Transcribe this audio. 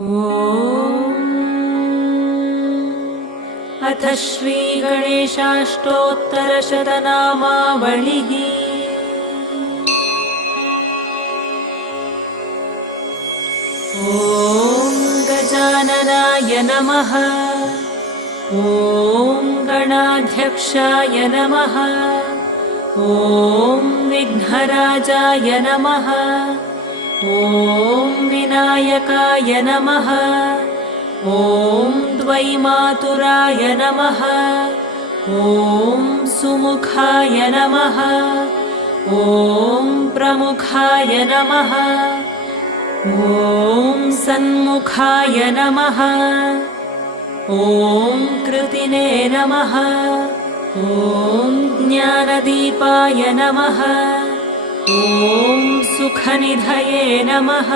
अथ श्रीगणेशाष्टोत्तरशतनामावलिः। ॐ गजाननाय नमः। ॐ गणाध्यक्षाय नमः। ॐ विघ्नराजाय नमः। ॐ विनायकाय नमः। ॐ द्वैमातुराय नमः। ॐ सुमुखाय नमः। ॐ प्रमुखाय नमः। ॐ सन्मुखाय नमः। ॐ कृतिने नमः। ॐ ज्ञानदीपाय नमः। ॐ सुखनिधये नमः।